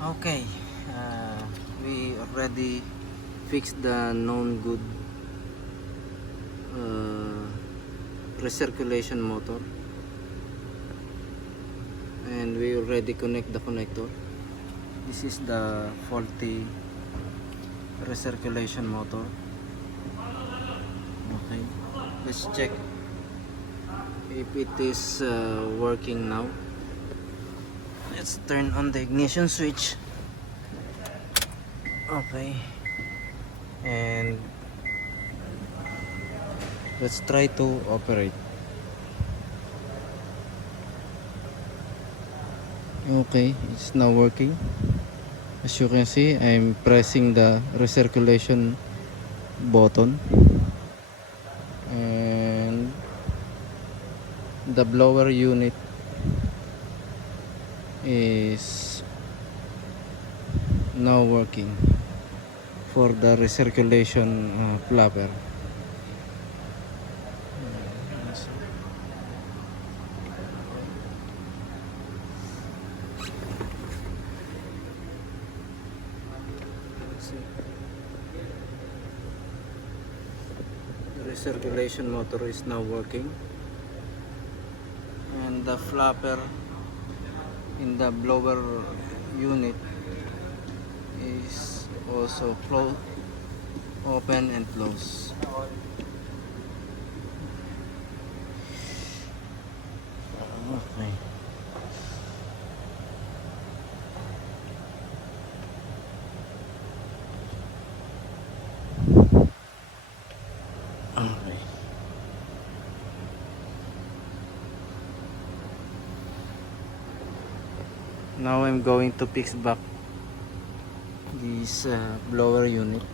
Okay, we already fixed the known good recirculation motor, and we already connect the connector. This is the faulty recirculation motor. Okay, let's check if it is working now. Let's turn on the ignition switch. Okay, and let's try to operate. Okay, it's now working. As you can see, I'm pressing the recirculation button, and the blower unit is now working for the recirculation flapper. The recirculation motor is now working, and the flapper in the blower unit is also open and close. Okay. Okay. Now I'm going to fix back this blower unit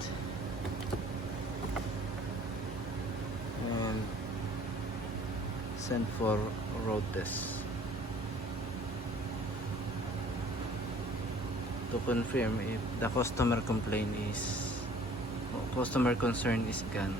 and send for road test to confirm if the customer concern is gone.